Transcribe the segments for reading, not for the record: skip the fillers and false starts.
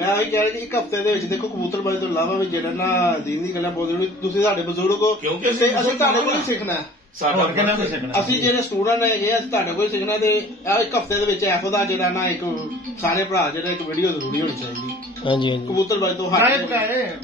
मैं वही कह रहा एक हफ्ते ਦੇ ਵਿੱਚ ਦੇਖੋ ਕਬੂਤਰਬਾਜ਼ੀ ਤੋਂ ਇਲਾਵਾ ਵੀ ਜਿਹੜਾ ਨਾ ਦੀਨ ਦੀ ਗੱਲਾਂ ਬੋਲਦੇ ਤੁਸੀਂ ਸਾਡੇ ਬਜ਼ੁਰਗ ਹੋ ਕਿਉਂਕਿ ਅਸੀਂ ਤੁਹਾਡੇ ਕੋਲ ਹੀ ਸਿੱਖਣਾ ਅਸੀਂ ਜਿਹੜੇ ਸਟੂਡੈਂਟ ਹੈਗੇ ਅਸੀਂ ਤੁਹਾਡੇ ਕੋਲ ਸਿੱਖਣਾ ਤੇ ਇੱਕ ਹਫ਼ਤੇ ਦੇ ਵਿੱਚ ਇਹੋ ਦਾ ਜਿਹੜਾ ਨਾ ਇੱਕ ਸਾਰੇ ਭਰਾ ਜਿਹੜਾ ਇੱਕ ਵੀਡੀਓ ਜ਼ਰੂਰੀ ਹੋਣੀ ਚਾਹੀਦੀ। ਹਾਂਜੀ ਹਾਂਜੀ ਕਬੂਤਰਬਾਜ਼ੀ ਤੋਂ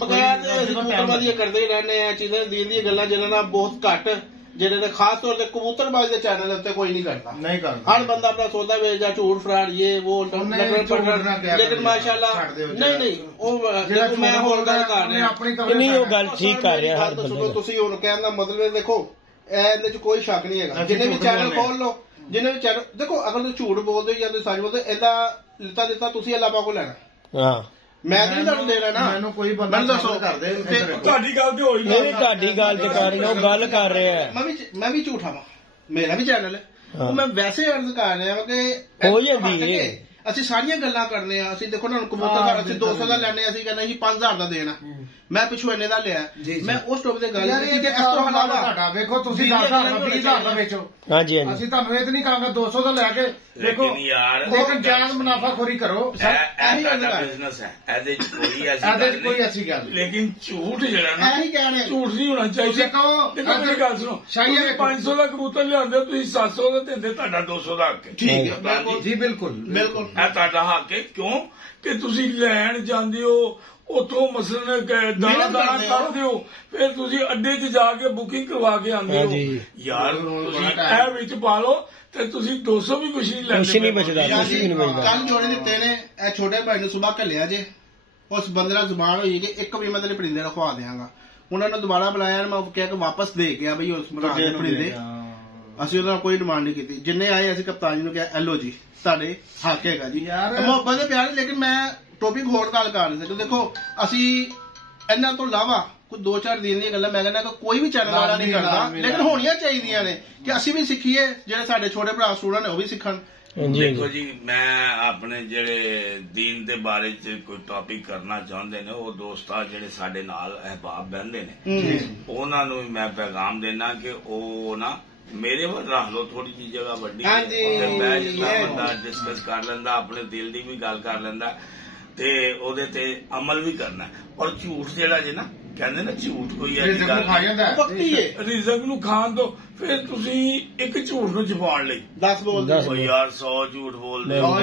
ਬਗੈਰ ਕਬੂਤਰਬਾਜ਼ੀ ਕਰਦੇ ਹੀ ਰਹਿੰਦੇ ਆ ਚੀਜ਼ਾਂ ਦੀਨ ਦੀਆਂ ਗੱਲਾਂ ਜਿਹਨਾਂ ਨਾਲ ਬਹੁਤ ਘੱਟ ਜਿਹੜੇ ਨੇ ਖਾਸ ਤੌਰ ਤੇ ਕਬੂਤਰਬਾਜ਼ੀ ਦੇ ਚੈਨਲ ਉੱਤੇ ਕੋਈ ਨਹੀਂ ਕਰਦਾ ਹਰ ਬੰਦਾ ਆਪਣਾ ਸੌਦਾ ਵੇਚਦਾ ਝੂਠ ਫਰਾਡ ਇਹ ਉਹ ਲੇਕਿਨ ਮਾਸ਼ਾਅੱਲਾ ਨਹੀਂ ਉਹ ਮੈਂ ਹੋਰ ਗੱਲ ਕਰ ਰਿਹਾ ਨਹੀਂ ਉਹ ਗੱਲ ਠੀਕ ਕਰ ਰਿਹਾ ਹਰ ਬੰਦਾ ਤੁਸੀਂ ਹੁਣ ਕਹਿਣ ਦਾ ਮਤਲਬ ਦੇਖੋ ਇਹਦੇ ਚ ਕੋਈ ਸ਼ੱਕ ਨਹੀਂ ਹੈਗਾ ਜਿੰਨੇ ਵੀ ਚੈਨਲ ਖੋਲ ਲਓ ਜਿੰਨੇ ਵੀ ਚੈਨਲ ਦੇਖੋ ਅਗਰ ਤੁਸੀਂ ਝੂਠ ਬੋਲਦੇ ਹੋ ਜਾਂ ਤੁਸੀਂ ਸੱਚ ਬੋਲਦੇ ਇਹਦਾ ਲਿੱਤਾ ਦਿੱਤਾ ਤੁਸੀਂ ਅੱਲਾਹ ਪਾਕ ਕੋਲ ਲੈਣਾ ਮੈਂ ਨਹੀਂ ਤੁਹਾਨੂੰ ਦੇਣਾ ਨਾ ਮੈਨੂੰ ਕੋਈ ਬੰਦਾ ਦੱਸੋ ਕਰਦੇ ਤੁਹਾਡੀ ਗੱਲ ਤੇ ਹੋਈ ਨਹੀਂ ਤੁਹਾਡੀ ਗੱਲ ਤੇ ਕਰ ਰਿਹਾ ਉਹ ਗੱਲ ਕਰ ਰਿਹਾ ਮੈਂ ਵੀ ਝੂਠਾ ਵਾ ਮੇਰਾ ਵੀ ਚੈਨਲ ਹੈ ਮੈਂ ਵੈਸੇ ਅਰਜ਼ ਕਰ ਰਿਹਾ ਕਿ ਹੋ ਜਾਂਦੀ ਹੈ ਅਸੀਂ ਸਾਰੀਆਂ ਗੱਲਾਂ ਕਰਦੇ ਆ ਅਸੀਂ ਦੇਖੋ ਨਾ ਕਬੂਤਰ ਅਸੀਂ 200 ਦਾ ਲੈਣੇ ਅਸੀਂ ਕਹਿੰਦੇ ਜੀ 5000 ਦਾ ਦੇਣਾ ਮੈਂ ਪਿੱਛੋਂ ਇੰਨੇ ਦਾ ਲਿਆ ਮੈਂ ਉਸ ਟੋਪ ਤੇ ਗੱਲ ਕੀਤੀ ਕਿ ਇਸ ਤੋਂ ਇਲਾਵਾ ਤੁਹਾਡਾ ਵੇਖੋ ਤੁਸੀਂ 10,000 ਦਾ 20,000 ਦਾ ਵੇਚੋ ਹਾਂਜੀ ਹਾਂਜੀ ਅਸੀਂ ਤੁਹਾਨੂੰ ਇਹ ਤਾਂ ਨਹੀਂ ਕਹਾਂਗੇ 200 ਦਾ ਲੈ ਕੇ ਦੇਖੋ ਲੇਕਿਨ ਜਾਇਜ਼ ਮੁਨਾਫਾਖੋਰੀ ਕਰੋ ਇਹੀ ਬਿਜ਼ਨਸ ਹੈ ਇਹਦੇ ਚ ਕੋਈ ਐਸੀ ਗੱਲ ਲੇਕਿਨ ਝੂਠ ਜਿਹੜਾ ਨਾ ਇਹੀ ਕਹਿਣਾ ਝੂਠ ਨਹੀਂ ਹੋਣਾ ਚਾਹੀਦਾ ਦੇਖੋ ਮੇਰੀ ਗੱਲ ਸੁਣੋ 500 ਦਾ ਕਬੂਤਰ ਲਿਆਉਂਦੇ ਤੁਸੀਂ 700 ਦਾ ਦਿੰਦੇ ਤੁਹਾਡਾ 200 ਦਾ ਹੱਕ ਠੀਕ ਹੈ ਜੀ ਬਿਲਕੁਲ ਬਿਲਕੁਲ ਇਹ ਤੁਹਾਡਾ ਹੱਕ ਹੈ ਕਿਉਂ ਕਿ ਤੁਸੀਂ ਲੈਣ ਜਾਂਦੇ ਹੋ ਉੱਥੋਂ ਮਸਲਨ ਦਾਣਾ ਦਾਣਾ ਕੱਢਦੇ ਹੋ ਫਿਰ ਤੁਸੀਂ ਅੱਡੇ 'ਚ ਜਾ ਕੇ ਬੁਕਿੰਗ ਕਰਵਾ ਕੇ ਆਉਂਦੇ ਹੋ ਯਾਰ ਤੁਸੀਂ ਇਹ ਵਿੱਚ ਪਾ ਲਓ ਤੇ ਤੁਸੀਂ 200 ਵੀ ਕੁਛ ਨਹੀਂ ਲੈਂਦੇ ਕੱਲ ਜੋੜੇ ਦਿੱਤੇ ਨੇ ਇਹ ਛੋਟੇ ਭਾਈ ਨੂੰ ਸੁਬਾਹ ਘੱਲਿਆ ਜੇ ਉਸ ਬੰਦੇ ਨਾਲ ਜ਼ੁਬਾਨ ਹੋਈ ਕਿ ਇੱਕ ਵੀ ਮੈਂ ਤੇਰੇ ਪਰਿੰਦੇ ਰਖਵਾ ਦਿਆਂਗਾ ਉਹਨਾਂ ਨੇ ਦੁਬਾਰਾ ਬੁਲਾਇਆ ਮੈਂ ਕਿਹਾ ਕਿ ਵਾਪਸ ਦੇ ਗਿਆ ਬਈ ਉਸ ਪਰਿੰਦੇ ਅਸੀਂ ਉਹਦਾ ਕੋਈ ਡਿਮਾਂਡ ਨਹੀਂ ਕੀਤੀ ਜਿੰਨੇ ਆਏ ਅਸੀਂ ਕਪਤਾਨ ਜੀ ਨੂੰ ਕਿਹਾ ਐਲੋ ਜੀ ਤੁਹਾਡੇ ਹੱਕ ਹੈਗਾ ਜੀ ਮੁਹੱਬਤ ਦੇ ਪਿਆਰ ਲੇਕਿਨ ਮੈਂ ਟੌਪਿਕ ਹੋਰ ਗੱਲ ਕਰ ਰਹੇ ਸੀ ਦੇਖੋ ਅਸੀਂ ਇਹਨਾਂ ਤੋਂ ਇਲਾਵਾ ਕੋਈ 2-4 ਦਿਨ ਦੀਆਂ ਗੱਲਾਂ ਮੈਂ ਕਹਿੰਦਾ ਕਿ ਕੋਈ ਵੀ ਚੈਨਲ ਵਾਲਾ ਨਹੀਂ ਕਰਦਾ ਲੇਕਿਨ ਹੋਣੀਆਂ ਚਾਹੀਦੀਆਂ ਨੇ ਕਿ ਅਸੀਂ ਵੀ ਸਿੱਖੀਏ ਜਿਹੜੇ ਸਾਡੇ ਛੋਟੇ ਭਰਾ ਸਟੂਡੈਂਟ ਨੇ ਉਹ ਵੀ ਸਿੱਖਣ। ਦੇਖੋ ਜੀ ਮੈਂ ਆਪਣੇ ਜਿਹੜੇ ਦੀਨ ਦੇ ਬਾਰੇ ਚ ਕੋਈ ਟੌਪਿਕ ਕਰਨਾ ਚਾਹੁੰਦੇ ਨੇ ਉਹ ਦੋਸਤਾਂ ਜਿਹੜੇ ਸਾਡੇ ਨਾਲ ਅਹਿਬਾਬ ਬਹਿੰਦੇ ਨੇ ਉਹਨਾਂ ਨੂੰ ਵੀ ਮੈਂ ਪੈਗਾਮ ਦੇਣਾ ਕਿ ਉਹ ਨਾ ਮੇਰੇ ਵੱਲ ਰੱਖ ਲਓ ਥੋੜੀ ਜਿਹੀ ਜਗ੍ਹਾ ਵੱਡੀ ਮੈਂ ਜਿਸਲਾ ਬੰਦਾ ਡਿਸਕਸ ਕਰ ਲੈਂਦਾ ਆਪਣੇ ਦਿਲ ਦੀ ਵੀ ਗੱਲ ਕਰ ਲੈਂਦਾ ਤੇ ਉਹਦੇ ਤੇ ਅਮਲ ਵੀ ਕਰਨਾ ਔਰ ਝੂਠ ਜਿਹੜਾ ਜੇ ਨਾ ਕਹਿੰਦੇ ਨਾ ਝੂਠ ਕੋਈ ਰਿਜ਼ਕ ਨੂੰ ਖਾਣ ਤੋਂ ਫਿਰ ਤੁਸੀਂ ਇੱਕ ਝੂਠ ਨੂੰ ਛੁਪਾਉਣ ਲਈ 10 ਬੋਲਦੇ ਯਾਰ 100 ਝੂਠ ਬੋਲਦੇ ਹੋ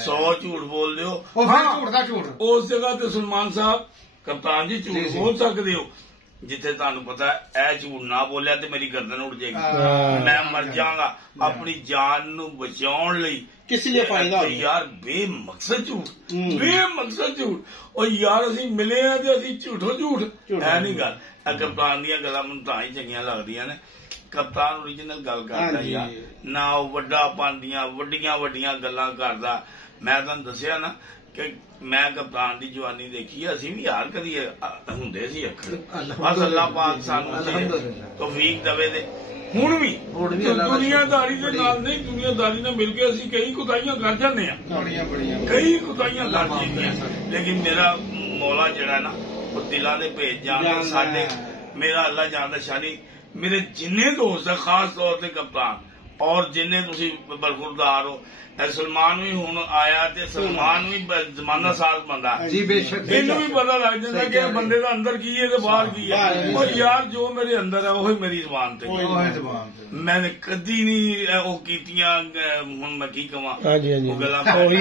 100 ਝੂਠ ਬੋਲਦੇ ਹੋ ਝੂਠ ਦਾ ਝੂਠ ਉਸ ਜਗ੍ਹਾ ਤੇ ਸਲਮਾਨ ਸਾਹਿਬ ਕਪਤਾਨ ਜੀ ਝੂਠ ਬੋਲ ਸਕਦੇ ਹੋ ਜਿੱਥੇ ਤੁਹਾਨੂੰ ਪਤਾ ਇਹ ਝੂਠ ਨਾ ਬੋਲਿਆ ਤੇ ਮੇਰੀ ਗਰਦਨ ਉੱਡ ਜਾਏਗੀ ਮੈਂ ਮਰ ਜਾਵਾਂਗਾ ਆਪਣੀ ਜਾਨ ਨੂੰ ਬਚਾਉਣ ਲਈ ਕਿਸੇ ਲਈ ਫਾਇਦਾ ਯਾਰ ਬੇਮਕਸਦ ਝੂਠ ਉਹ ਯਾਰ ਅਸੀਂ ਮਿਲੇ ਆ ਤੇ ਅਸੀਂ ਝੂਠੋ ਝੂਠ ਹੈ ਨਹੀਂ ਗੱਲ ਇਹ ਕਪਤਾਨ ਦੀਆਂ ਗੱਲਾਂ ਮੈਨੂੰ ਤਾਂ ਹੀ ਚੰਗੀਆਂ ਲੱਗਦੀਆਂ ਨੇ ਕਪਤਾਨ ਓਰੀਜਨਲ ਗੱਲ ਕਰਦਾ ਯਾਰ ਨਾ ਉਹ ਵੱਡਾ ਪਾਉਂਦੀਆਂ ਵੱਡੀਆਂ ਗੱਲਾਂ ਕਰਦਾ ਮੈਂ ਤੁਹਾਨੂੰ ਦੱਸਿਆ ਨਾ ਕਿ ਮੈਂ ਕਪਤਾਨ ਦੀ ਜਵਾਨੀ ਦੇਖੀ ਅਸੀਂ ਵੀ ਯਾਰ ਕਦੀ ਹੁੰਦੇ ਸੀ ਅੱਖਰ ਬਸ ਅੱਲਾਹ ਪਾਕ ਸਾਨੂੰ ਤੌਫੀਕ ਦੇਵੇ ਤੇ ਹੁਣ ਵੀ ਦੁਨੀਆਦਾਰੀ ਦੇ ਨਾਲ ਨਹੀਂ ਦੁਨੀਆਦਾਰੀ ਨਾਲ ਮਿਲ ਕੇ ਅਸੀਂ ਕਈ ਕੁਤਾਹੀਆਂ ਕਰ ਜਾਂਦੇ ਆ ਕਈ ਕੁਤਾਹੀਆਂ ਕਰ ਜਾਂਦੀਆਂ ਲੇਕਿਨ ਮੇਰਾ ਮੌਲਾ ਜਿਹੜਾ ਨਾ ਉਹ ਦਿਲਾਂ ਦੇ ਭੇਜ ਜਾਣਦਾ ਸਾਡੇ ਮੇਰਾ ਅੱਲਾਹ ਜਾਣਦਾ ਸ਼ਾਨੀ ਮੇਰੇ ਜਿੰਨੇ ਦੋਸਤ ਆ ਖਾਸ ਤੌਰ ਤੇ ਕਪਤਾਨ ਔਰ ਜਿੰਨੇ ਤੁਸੀਂ ਬਰਖੁਰਦਾਰ ਹੋ ਸਲਮਾਨ ਵੀ ਹੁਣ ਆਇਆ ਤੇ ਸਲਮਾਨ ਵੀ ਜ਼ਮਾਨਾ ਸਾਜ਼ ਬੰਦਾ ਜੀ ਬੇਸ਼ੱਕ ਇਹਨੂੰ ਵੀ ਪਤਾ ਲੱਗ ਜਾਂਦਾ ਕਿ ਬੰਦੇ ਦਾ ਅੰਦਰ ਕੀ ਹੈ ਤੇ ਬਾਹਰ ਕੀ ਹੈ ਉਹ ਯਾਰ ਜੋ ਮੇਰੇ ਅੰਦਰ ਹੈ ਉਹੀ ਮੇਰੀ ਜ਼ਬਾਨ ਤੇ ਮੈਂ ਕਦੀ ਨਹੀਂ ਉਹ ਕੀਤੀਆਂ ਹੁਣ ਮੈਂ ਕੀ ਕਵਾਂ ਉਹ ਗੱਲਾਂ ਗੱਲ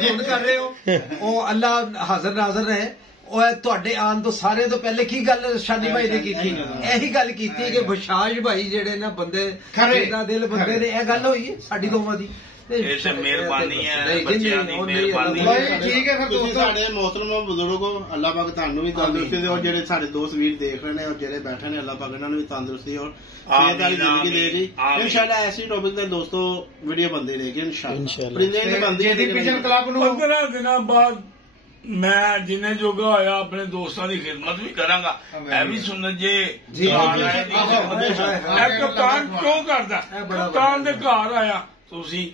ਹੁਣ ਕਰ ਰਹੇ ਹੋ ਉਹ ਅੱਲਾਹ ਹਾਜ਼ਰ ਨਾਜ਼ਰ ਹੈ ਉਹ ਤੁਹਾਡੇ ਆਉਣ ਤੋਂ ਸਾਰੇ ਤੋਂ ਪਹਿਲੇ ਕੀ ਗੱਲ ਸ਼ਾਨੀ ਭਾਈ ਨੇ ਕੀਤੀ ਇਹੀ ਗੱਲ ਕੀਤੀ ਕਿ ਬਸ਼ਾਸ਼ ਭਾਈ ਜਿਹੜੇ ਨਾ ਬੰਦੇ ਖਰੇ ਦਿਲ ਬੰਦੇ ਨੇ ਇਹ ਗੱਲ ਹੋਈ ਸਾਡੀ ਦੋਵਾਂ ਦੀ ਇਹ ਤੇ ਮਿਹਰਬਾਨੀ ਹੈ ਬੱਚਿਆਂ ਦੀ ਮਿਹਰਬਾਨੀ ਠੀਕ ਹੈ ਫਿਰ ਤੁਸੀਂ ਸਾਡੇ ਮੋਹਤਰਮ ਬਜ਼ੁਰਗ ਹੋ ਅੱਲਾਹ ਪਾਕ ਤੁਹਾਨੂੰ ਵੀ ਤੰਦਰੁਸਤੀ ਦੇ ਔਰ ਜਿਹੜੇ ਸਾਡੇ ਦੋਸਤ ਵੀਰ ਦੇਖ ਰਹੇ ਨੇ ਔਰ ਜਿਹੜੇ ਬੈਠੇ ਨੇ ਅੱਲਾਹ ਪਾਕ ਇਹਨਾਂ ਨੂੰ ਵੀ ਤੰਦਰੁਸਤੀ ਔਰ ਸਿਹਤ ਵਾਲੀ ਜ਼ਿੰਦਗੀ ਦੇਗੀ ਇਨਸ਼ਾਅੱਲਾ ਐਸੀ ਟੌਪਿਕ ਤੇ ਦੋਸਤੋ ਵੀਡੀਓ ਬਣਦੀ ਰਹੇਗੀ ਇਨਸ਼ਾਅੱਲਾ ਪਰਿੰਦੇ ਦੀ ਬਣਦੀ ਹੈ ਪਿਜਨ ਕਲੱਬ ਨੂੰ 15 ਦਿਨਾਂ ਬਾਅਦ ਮੈਂ ਜਿੰਨੇ ਜੋਗਾ ਹੋਇਆ ਆਪਣੇ ਦੋਸਤਾਂ ਦੀ ਖਿਦਮਤ ਵੀ ਕਰਾਂਗਾ ਇਹ ਵੀ ਸੁਣ ਜੇ ਕਪਤਾਨ ਕਿਉਂ ਕਰਦਾ ਕਪਤਾਨ ਦੇ ਘਰ ਆਇਆ ਤੁਸੀਂ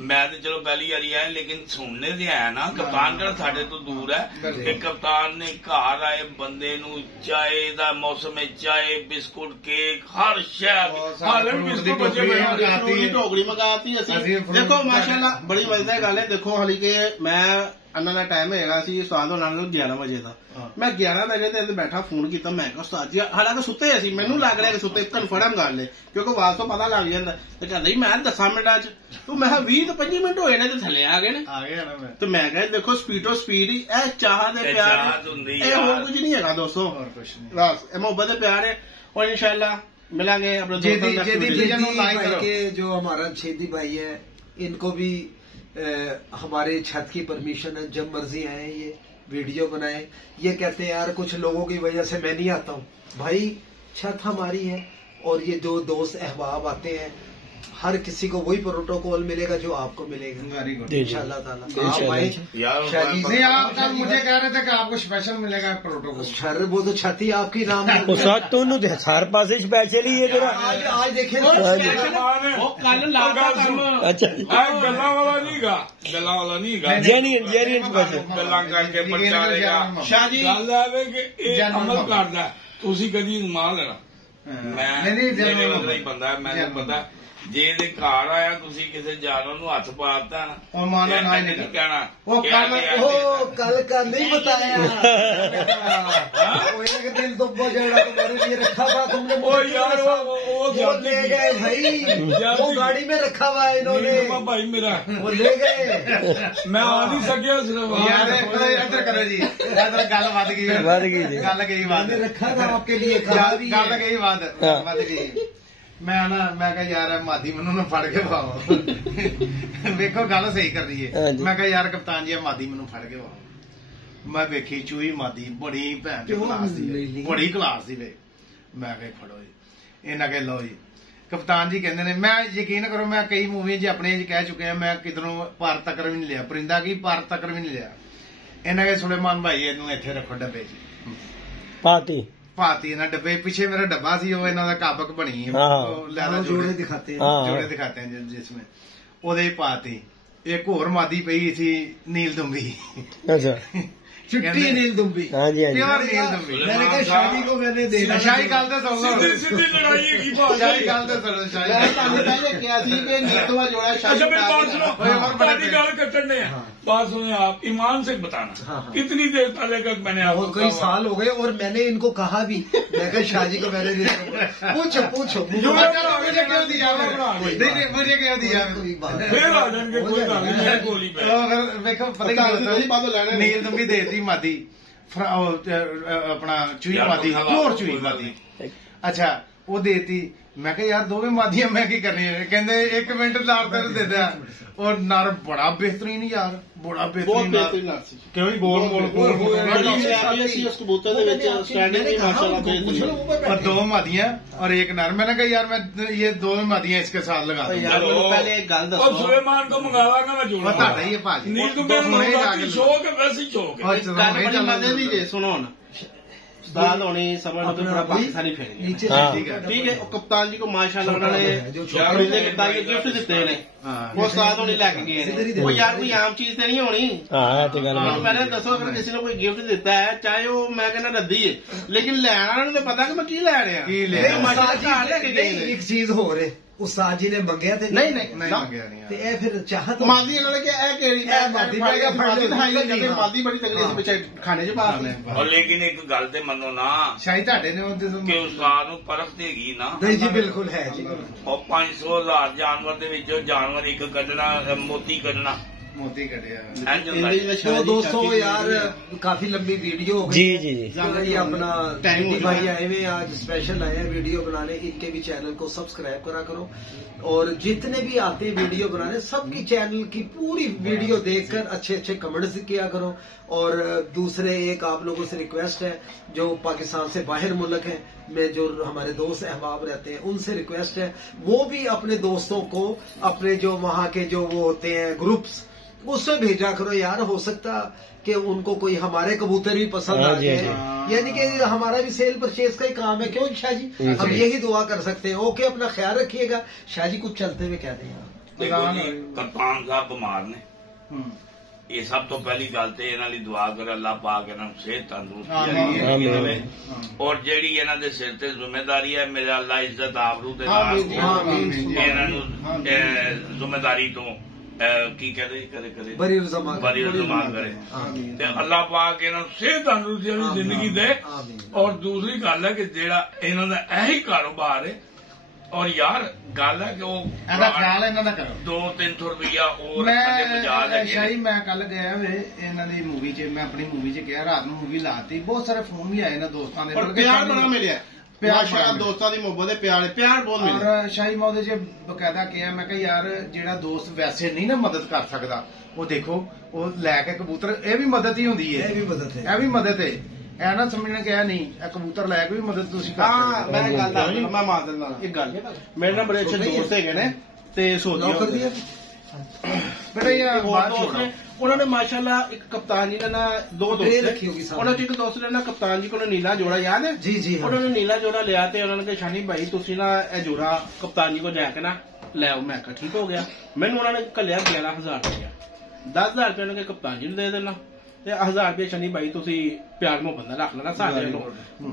मैं तो चलो पहली बारी आया लेकिन सुनने से आया ना कप्तान किहड़ा साडे तो दूर है कि कप्तान ने घर आए बंदे नूं चाय दा मौसम चाय बिस्कुट केक हर शय हाले बिस्कुट बचे ढोकली मंगाती देखो माशाअल्लाह बड़ी मजेदार गल है। देखो हाली के मैं अन्ना का टाइम है उस्ताद होना 11 बजे का मैं 11 बजे ते बैठा फोन किया मैं उस्ताद जी हालांकि सुते असी मैनू लग रहा कि सुते कन्फर्म गल है क्योंकि आवाज तो पता लग जाता तो कहते मैं 10 मिनट तो मैं 20 तो 25 मिनट होए ने थले आ गए ने तो मैं कहा देखो स्पीडो स्पीड ही चाह दे प्यार होर कुछ नहीं है दोस्तों बस मोहब्बत प्यार है और इंशाल्लाह मिलेंगे अपने जो हमारा छेदी भाई है इनको भी हमारे छत की परमिशन है जब मर्जी आए ये वीडियो बनाए। ये कहते हैं यार कुछ लोगों की वजह से मैं नहीं आता हूँ भाई छत हमारी है और ये जो दोस्त अहबाब आते हैं हर किसी को वही प्रोटोकॉल मिलेगा जो आपको मिलेगा इंशाल्लाह ताला। नहीं आप मुझे कह रहे थे कि आपको स्पेशल मिलेगा प्रोटोकॉल सर वो तो छत ही आपकी नाम है हर पास स्पेशल ही है आज देखे अच्छा गल्ला वाला नहीं गा गल्ला वाला नहीं गा जेन्युइन गल्ला करके प्रचारेगा शादी गल आवे कि अमल करदा तुसी कदी मान लेना मैं नहीं बंदा मैंने पता जे ਇਹਦੇ ਘਰ ਆਇਆ ਤੁਸੀਂ ਕਿਸੇ ਜਾਨਵਰ ਨੂੰ ਹੱਥ ਪਾਤਾ ਨਾ ਉਹ ਮਾਨਾ ਨਾ नहीं कहना वो कल का नहीं बताया वो एक दिन तो बजड़ा तुम्हारे लिए रखा हुआ तुमने ओ यार वो ले गए भाई वो गाड़ी में रखा हुआ है इन्होंने भाई मेरा वो ले गए मैं आ नहीं सकिया सिर्फ यार इधर करो जी इधर गल वध गई गल गई वध रखा था आपके लिए गल गई वध गई मैं ना मैं कहा यार मादी मनु ना फड़ के पाओ देखो गल सही कर रही है मैं कहा यार कप्तान जी मादी मनु फड़ के पाओ मैं वेखी चूही मादी बड़ी भैन क्लास दी बड़ी क्लास दी वे मैं कहा फड़ो जी इन्हें कह लो जी कप्तान जी कहते मैं यकीन करो मैं कई मूवी अपने कह चुके हैं मैं किधरों पार तकर भी नहीं लिया परिंदा की पार तकर भी नहीं लिया इन्हें कहा सुलेमान भाई इनू इत्थे रखो डब्बे च पाती ना डब्बे पीछे मेरा डब्बा सी वो इन्हों काबक बनी है जोड़े दिखाते हैं जिसमें ओदे पाती एक होर मादी पई थी नील दुम्बी चिट्टी नील दुम्बी प्योर नील दुम्बी मैंने कहा शादी को मैंने देना शाही गल तो सुन लो सीधी लड़ाई की बात शाही गल तो सुनो शाही पहले क्या थी कि नीतवा जोड़ा अच्छा मेरी बात सुनो बड़ी गाल कटने बात सुनिए आप ईमान से बताना कितनी देर पहले का मैंने आपको कई साल हो गए और मैंने इनको कहा भी मैं कहा शादी को मैंने पूछो मुझे क्यों दिया फिर आ जाएंगे कोई गोली पे देखो पता नील तुम भी देती मादी अपना चूही मादी प्योर चूही मादी अच्छा वो देती मैं कहा यार दोवें मादियां मैं की करनी है कहते 1 मिनट नार तेरे दे दिया और नार बड़ा बेहतरीन यार बड़ा बेहतरीन क्यों और 2 मादियां और 1 नर मैंने कहा यार मैं ये 2 मादियां इसके साथ लगा पहले एक गल दसो सुलेमान को मंगावा ना मैं जोड़ा बता रही है भाजी नील तुम्हें शौक है वैसे ही शौक है सुनो ना दाल होनी समझ लो पूरा पाकिस्तानी फैल ठीक है कप्तान जी को माशाल्लाह उन्होंने गिफ्ट दिते ने वो उस्ताद होनी लैके गए वो यार कोई आम चीज तो नहीं होनी पहले दसो अगर किसी ने कोई गिफ्ट दिता है चाहे वो मैं कहना रद्दी है लेकिन लैना तो पता कि मैं की लै रहा एक चीज हो रही उस्ताद जी ने मंगया थे नहीं फिर चाहत मादी इन्होंने क्या मादी बड़ी तकलीफ से खाने च पा और लेकिन एक गल ते मनो ना शाही ਤੁਹਾਡੇ ਨੇ ਕਿ ਉਸਤਾਦ ਨੂੰ ਪਰਖ ਦੇਗੀ ਨਾ नहीं जी बिल्कुल है जी और 500,000 ਜਾਨਵਰ ਦੇ ਵਿੱਚੋਂ ਜਾਨਵਰ ਇੱਕ ਕੱਢਣਾ ਮੋਤੀ ਕੱਢਣਾ मोती कटिया तो दोस्तों यार काफी लंबी वीडियो हो गई जी अपना भाई आए हुए आज स्पेशल आए हैं वीडियो बनाने इनके भी चैनल को सब्सक्राइब करा करो और जितने भी आते हैं वीडियो बनाने सबकी चैनल की पूरी वीडियो देखकर अच्छे अच्छे कमेंट्स किया करो और दूसरे एक आप लोगों से रिक्वेस्ट है जो पाकिस्तान से बाहर मुल्क है में जो हमारे दोस्त अहबाब रहते हैं उनसे रिक्वेस्ट है वो भी अपने दोस्तों को अपने जो वहाँ के जो वो होते हैं ग्रुप्स उसमें भेजा करो यार हो सकता कि उनको कोई हमारे कबूतर भी पसंद आ जाए यानी कि हमारा भी सेल परचेज का ही काम है क्यों शाह जी हम यही दुआ कर सकते हैं ओके अपना ख्याल रखिएगा शाह जी कुछ चलते हुए कहते हैं ਦੇਖੋ ਜੀ ਕਪਤਾਨ ਸਾਹਿਬ ਬਿਮਾਰ ਨੇ, ਇਹ ਸਭ ਤੋਂ ਪਹਿਲੀ ਗੱਲ ਤੇ ਇਹਨਾਂ ਲਈ ਦੁਆ ਕਰ ਅੱਲਾਹ ਪਾਕ ਇਹਨਾਂ ਨੂੰ ਸਿਹਤ ਤੰਦਰੁਸਤੀ ਦੇਵੇ, ਔਰ ਜਿਹੜੀ ਇਹਨਾਂ ਦੇ ਸਿਰ ਤੇ ਜ਼ਿੰਮੇਵਾਰੀ ਹੈ ਮੇਰਾ ਅੱਲਾਹ ਇੱਜ਼ਤ ਆਬਰੂ ਦੇ ਨਾਲ ਇਹਨਾਂ ਨੂੰ ਜ਼ਿੰਮੇਵਾਰੀ ਤੋਂ ਕੀ ਕਹਦੇ ਕਰੇ ਬਰੀ ਰਜ਼ਮਾਨ ਕਰੇ ਤੇ ਅੱਲਾਹ ਪਾਕ ਇਹਨਾਂ ਨੂੰ ਸਿਹਤ ਤੰਦਰੁਸਤੀ ਵਾਲੀ ਜ਼ਿੰਦਗੀ ਦੇ। ਔਰ ਦੂਸਰੀ ਗੱਲ ਹੈ ਕਿ ਜਿਹੜਾ ਇਹਨਾਂ ਦਾ ਇਹੀ ਕਾਰੋਬਾਰ ਹੈ, ਔਰ ਯਾਰ ਗੱਲ ਹੈ ਕਿ ਉਹ ਇਹਦਾ ਖਿਆਲ ਇਹਨਾਂ ਦਾ ਕਰੋ 200-300 ਰੁਪਇਆ ਹੋਰ ਸ਼ਾਹੀ ਮੈਂ ਕੱਲ ਗਿਆ ਵੇ ਇਹਨਾਂ ਦੀ ਮੂਵੀ 'ਚ, ਮੈਂ ਆਪਣੀ ਮੂਵੀ 'ਚ ਗਿਆ, ਰਾਤ ਨੂੰ ਮੂਵੀ ਲਾਤੀ, ਬਹੁਤ ਸਾਰੇ ਫੋਨ ਵੀ ਆਏ ਨਾ ਦੋਸਤਾਂ ਦੇ, ਪਿਆਰ ਬੜਾ ਮਿਲਿਆ, ਪਿਆਰ ਦੋਸਤਾਂ ਦੀ ਮੁਹੱਬਤ ਹੈ, ਪਿਆਰ ਬਹੁਤ ਮਿਲਿਆ। ਔਰ ਸ਼ਾਹੀ ਮੈਂ ਉਹਦੇ 'ਚ ਬਕਾਇਦਾ ਕਿਹਾ, ਮੈਂ ਕਿਹਾ ਯਾਰ ਜਿਹੜਾ ਦੋਸਤ ਵੈਸੇ ਨਹੀਂ ਨਾ ਮਦਦ ਕਰ ਸਕਦਾ, ਉਹ ਦੇਖੋ ਉਹ ਲੈ ਕੇ ਕਬੂਤਰ, ਇਹ ਵੀ ਮਦਦ ਹੀ ਹੁੰਦੀ ਹੈ, ਇਹ ਵੀ ਮਦਦ ਹੈ, ਇਹ ਨਾ ਸਮਝਣਾ ਕਿ ਇਹ ਨਹੀਂ, ਇਹ ਕਬੂਤਰ ਲੈ ਕੇ ਵੀ ਮਦਦ ਤੁਸੀਂ ਕਰ ਸਕਦੇ। ਮੈਂ ਗੱਲ ਦੱਸਦਾ, ਮੈਂ ਮਾਰ ਦਿੰਦਾ ਇੱਕ ਗੱਲ, ਮੇਰੇ ਨਾਲ ਬੜੇ ਅੱਛੇ ਦੋਸਤ ਹੈਗੇ ਨੇ ਤੇ ਸੋਚਿਆ ਉਹਨਾਂ ਨੇ ਮਾਸ਼ਾਅੱਲਾ ਇੱਕ ਕਪਤਾਨ ਜੀ ਨੇ ਦੋ ਦੋਸਤ, ਉਹਨਾਂ ਚ ਇੱਕ ਦੋਸਤ ਨੇ ਨਾ ਕਪਤਾਨ ਜੀ ਕੋਲ ਨੀਲਾ ਜੋੜਾ ਯਾਦ ਹੈ ਜੀ, ਉਹਨਾਂ ਨੇ ਨੀਲਾ ਜੋੜਾ ਲਿਆ ਤੇ ਉਹਨਾਂ ਨੇ ਕਿਹਾ ਸ਼ਾਨੀ ਭਾਈ ਤੁਸੀਂ ਨਾ ਇਹ ਜੋੜਾ ਕਪਤਾਨ ਜੀ ਕੋਲ ਜਾ ਕੇ ਨਾ ਲੈ ਆਓ। ਮੈਂ ਕਿਹਾ ਠੀਕ ਹੋ ਗਿਆ। ਮੈਨੂੰ ਉਹਨਾਂ ਨੇ ਘੱਲਿਆ 11,000 ਰੁਪਇਆ, 10,000 ਰੁਪਇਆ ਉਹਨਾਂ ਨੇ ਕਪਤਾਨ ਜੀ ਨੂੰ ਦੇ ਦੇਣਾ ਤੇ 1000 ਰੁਪਏ ਸ਼ਨੀ ਭਾਈ ਤੁਸੀਂ ਪਿਆਰ ਮੁਹੱਬਤ ਨਾਲ ਰੱਖ ਲੈਣਾ, ਸਾਡੇ ਨੂੰ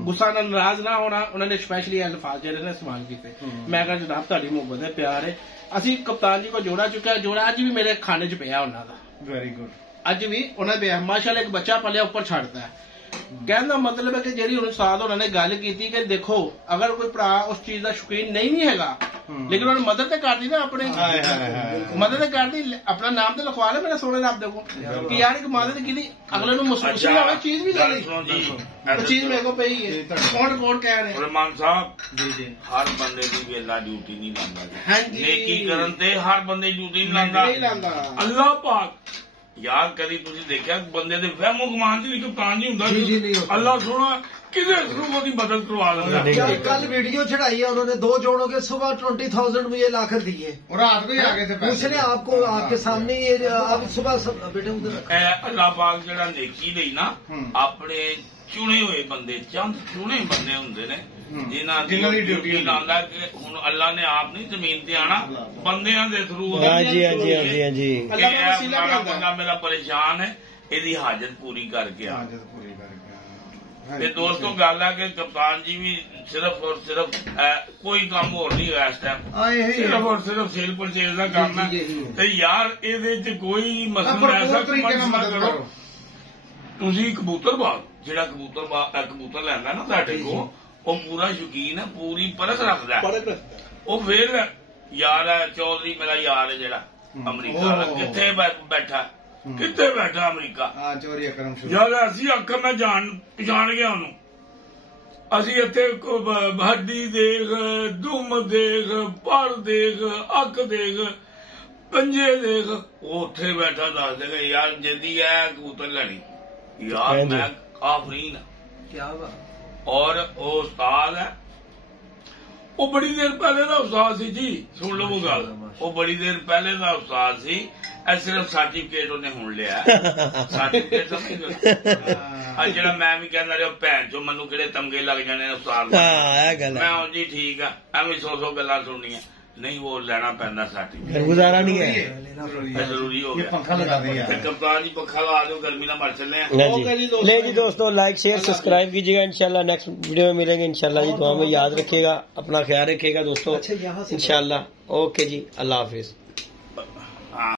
ਗੁੱਸਾ ਨਾਲ ਨਾਰਾਜ਼ ਨਾ ਹੋਣਾ। ਉਹਨਾਂ ਨੇ ਸਪੈਸ਼ਲੀ ਅਲਫਾਜ਼ ਜਿਹੜੇ ਨੇ ਇਸਤੇਮਾਲ ਕੀਤੇ। ਮੈਂ ਕਿਹਾ ਜਨਾਬ ਤੁਹਾਡੀ ਮੁਹੱਬਤ ਹੈ, ਪਿਆਰ ਹੈ, ਅਸੀਂ ਕਪਤਾਨ ਜੀ ਕੋਲ ਜੋੜਾ ਚੁੱਕਿਆ, ਜੋੜਾ ਅੱਜ ਵੀ ਮੇਰੇ ਖਾਨੇ 'ਚ ਪਿਆ ਉਹਨਾਂ ਦਾ, ਵੈਰੀ ਗੁੱਡ, ਅੱਜ ਵੀ ਉਹਨਾਂ ਦੇ ਮਾਸ਼ਾਅੱਲਾ ਇੱਕ ਬੱਚਾ ਪਲਿਆ ਉੱਪਰ ਛੱਡਦਾ ਹੈ। ਕਹਿਣ ਦਾ ਮਤਲਬ ਹੈ ਕਿ ਜਿਹੜੀ ਹੁਣ ਸਾਧ ਉਹਨਾਂ ਨੇ ਗੱਲ ਕੀਤੀ ਕਿ ਦੇਖੋ ਅਗਰ ਕੋਈ ਭਰਾ ਉਸ ਚੀਜ਼ ਦਾ ਸ਼ੌਕੀਨ ਨਹੀਂ ਹੈਗਾ, ਲੇਕਿਨ ਉਹਨੇ ਮਦਦ ਤੇ ਕਰਦੀ ਨਾ, ਆਪਣੇ ਮਦਦ ਤੇ ਕਰਦੀ, ਆਪਣਾ ਨਾਮ ਤੇ ਲਿਖਵਾ ਲੈ ਮੇਰੇ ਸੋਹਣੇ ਰੱਬ ਦੇ ਕੋਲ ਕਿ ਯਾਰ ਇੱਕ ਮਦਦ ਕੀਤੀ, ਅਗਲੇ ਨੂੰ ਮਹਿਸੂਸ ਨਾ ਹੋਵੇ ਚੀਜ਼ ਵੀ ਲੈ ਲਈ, ਉਹ ਚੀਜ਼ ਮੇਰੇ ਕੋਲ ਪਈ ਹੈ। ਕੌਣ ਕਹਿ ਰਹੇ ਰਹਿਮਾਨ ਸਾਹਿਬ ਜੀ, ਹਰ ਬੰਦੇ ਦੀ ਵੇਲਾ ਡਿਊਟੀ ਨਹੀਂ ਲਾਉਂਦਾ, ਨੇਕੀ ਕਰਨ ਤੇ ਹਰ ਬੰਦੇ ਡਿਊਟੀ ਨਹੀਂ ਲਾਉਂਦਾ। ਅੱਲਾਹ ਪਾਕ ਯਾਰ ਕਦੀ ਤੁਸੀਂ ਦੇਖਿਆ ਬੰਦੇ ਦੇ ਵਹਿਮੋ ਗੁਮਾਨ ਦੀ ਕਪਤਾਨ ਨਹੀਂ ਹੁੰਦਾ, ਅੱਲਾਹ ਸੋਹਣਾ ਕਿਸੇ ਨੂੰ ਉਹਦੀ ਮਦਦ ਕਰਵਾ ਲੈਂਦਾ। कल वीडियो चढ़ाई है उन्होंने, 2 जोड़ों के सुबह 20,000 मुझे लाकर दिए, और रात को ही आगे थे उसने आपको आपके सामने ये आप सुबह बेटे उधर ਅੱਲਾਹ ਪਾਕ ਜਿਹੜਾ ਨੇਕੀ ਲਈ ਨਾ ਆਪਣੇ ਚੁਣੇ ਹੋਏ ਬੰਦੇ, ਚੰਦ ਚੁਣੇ ਬੰਦੇ ਹੁੰਦੇ ਨੇ ਜਿਨ੍ਹਾਂ ਦੀ ਡਿਊਟੀ ਲਾਉਂਦਾ ਕਿ ਹੁਣ ਅੱਲਾਹ ਨੇ ਆਪ ਨਹੀਂ ਜ਼ਮੀਨ ਤੇ ਆਣਾ, ਬੰਦਿਆਂ ਦੇ ਥਰੂ। ਬੰਦਾ ਮੇਰਾ ਪਰੇਸ਼ਾਨ ਹੈ, ਇਹਦੀ ਹਾਜਤ ਪੂਰੀ ਕਰਕੇ ਆ। ਤੇ ਦੋਸਤੋ ਗੱਲ ਹੈ ਕਿ ਕਪਤਾਨ ਜੀ ਵੀ ਸਿਰਫ ਔਰ ਸਿਰਫ ਕੋਈ ਕੰਮ ਹੋਰ ਨਹੀਂ ਹੋਇਆ ਇਸ ਟਾਈਮ, ਸਿਰਫ ਔਰ ਸਿਰਫ ਸੇਲ ਪਰਚੇਜ਼ ਦਾ ਕੰਮ ਹੈ। ਤੇ ਯਾਰ ਇਹਦੇ ਚ ਕੋਈ ਮਸਲਾ ਐਸਾ ਕਰੋ ਤੁਸੀਂ ਕਬੂਤਰਬਾਜ਼, ਜਿਹੜਾ ਕਬੂਤਰ ਲੈਂਦਾ ਨਾ ਤੁਹਾਡੇ ਕੋਲ, ਉਹ ਪੂਰਾ ਸ਼ੌਕੀਨ ਹੈ, ਪੂਰੀ ਪਰਖ ਰੱਖਦਾ, ਉਹ ਫੇਰ ਯਾਰ ਹੈ ਚੌਧਰੀ ਮੇਰਾ ਯਾਰ ਹੈ ਜਿਹੜਾ ਅਮਰੀਕਾ ਕਿੱਥੇ ਬੈਠਾ ਅਮਰੀਕਾ, ਯਾਰ ਅਸੀਂ ਅੱਖ ਮੈਂ ਪਛਾਣ ਗਿਆ ਉਹਨੂੰ, ਅਸੀਂ ਇੱਥੇ ਹੱਡੀ ਦੇਖ, ਦੁਮ ਦੇਖ, ਪਰ ਦੇਖ, ਅੱਖ ਦੇਖ, ਪੰਜੇ ਦੇਖ, ਉਹ ਉੱਥੇ ਬੈਠਾ ਦੱਸ ਦੇਗਾ ਯਾਰ ਜਦੀ ਹੈ ਕਬੂਤਰ ਲੈਣੀ ਯਾਰ ਮੈਂ ਆਫਰੀਨ ਕਿਆ ਬਾਤ। ਔਰ ਉਹ ਉਸਤਾਦ ਹੈ, ਉਹ ਬੜੀ ਦੇਰ ਪਹਿਲੇ ਦਾ ਉਸਤਾਦ ਸੀ ਜੀ, ਸੁਣ ਲਵੋ ਗੱਲ, ਉਹ ਬੜੀ ਦੇਰ ਪਹਿਲੇ ਦਾ ਉਸਤਾਦ ਸੀ, ਇਹ ਸਿਰਫ ਸਰਟੀਫਿਕੇਟ ਉਹਨੇ ਹੁਣ ਲਿਆ, ਸਰਟੀਫਿਕੇਟ ਅੱਜ ਜਿਹੜਾ ਮੈਂ ਵੀ ਕਹਿੰਦਾ ਰਿਹਾ ਭੈਣ ਚੋ ਮੈਨੂੰ ਕਿਹੜੇ ਤਮਗੇ ਲੱਗ ਜਾਣੇ ਉਸਤਾਦ, ਮੈਂ ਉਹ ਜੀ ਠੀਕ ਆ, ਐਵੇਂ 100 ਗੱਲਾਂ ਸੁਣਨੀਆਂ ਨਹੀਂ, ਉਹ ਲੈਣਾ ਪੈਂਦਾ ਸਰਟੀਫਿਕੇਟ, ਗੁਜ਼ਾਰਾ ਨਹੀਂ ਹੈ, ਜ਼ਰੂਰੀ ਹੋ ਗਿਆ। पंखा लगा दिया कप्तान जी, पंखा लगा दो, गर्मी ना मर चले। ले जी दोस्तों, लाइक शेयर सब्सक्राइब कीजिएगा, इंशाल्लाह नेक्स्ट वीडियो में मिलेंगे, इंशाल्लाह जी दुआ में याद रखिएगा, अपना ख्याल रखिएगा दोस्तों, इंशाल्लाह। ओके जी, अल्लाह हाफिज।